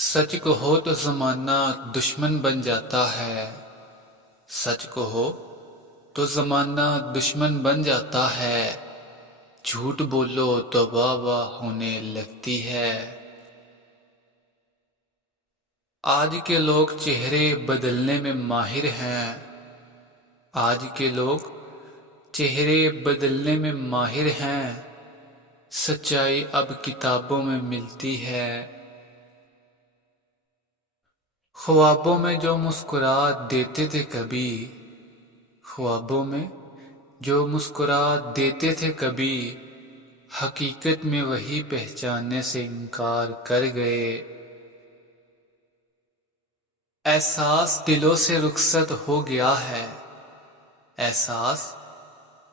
सच कहो तो जमाना दुश्मन बन जाता है। सच कहो तो जमाना दुश्मन बन जाता है। झूठ बोलो तो वाह वाह होने लगती है। आज के लोग चेहरे बदलने में माहिर हैं। आज के लोग चेहरे बदलने में माहिर हैं। सच्चाई अब किताबों में मिलती है। ख्वाबों में जो मुस्कुरा देते थे कभी, ख्वाबों में जो मुस्कुरा देते थे कभी, हकीकत में वही पहचानने से इनकार कर गए। एहसास दिलों से रुखसत हो गया है। एहसास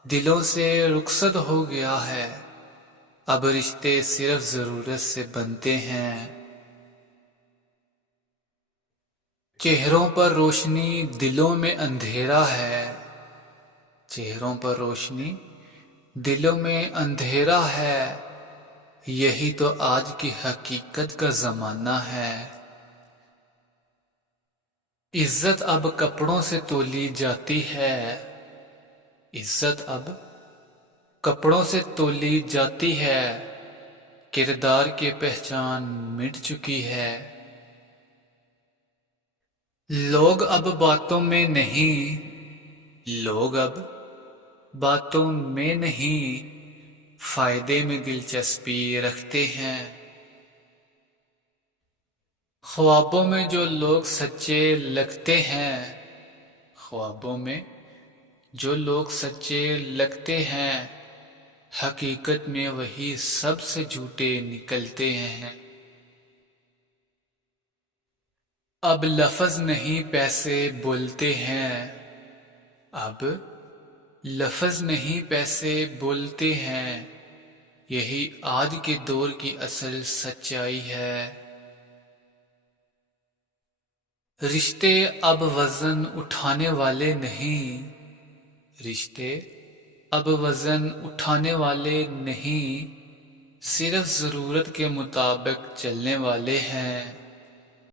दिलों से रुखसत हो गया है। अब रिश्ते सिर्फ जरूरत से बनते हैं। चेहरों पर रोशनी दिलों में अंधेरा है। चेहरों पर रोशनी दिलों में अंधेरा है। यही तो आज की हकीकत का जमाना है। इज्जत अब कपड़ों से तोली जाती है। इज्जत अब कपड़ों से तोली जाती है। किरदार की पहचान मिट चुकी है। लोग अब बातों में नहीं, लोग अब बातों में नहीं, फायदे में दिलचस्पी रखते हैं। ख्वाबों में जो लोग सच्चे लगते हैं, ख्वाबों में जो लोग सच्चे लगते हैं, हकीकत में वही सबसे झूठे निकलते हैं। अब लफ्ज़ नहीं पैसे बोलते हैं। अब लफ्ज़ नहीं पैसे बोलते हैं। यही आज के दौर की असल सच्चाई है। रिश्ते अब वजन उठाने वाले नहीं। रिश्ते अब वजन उठाने वाले नहीं, सिर्फ जरूरत के मुताबिक चलने वाले हैं।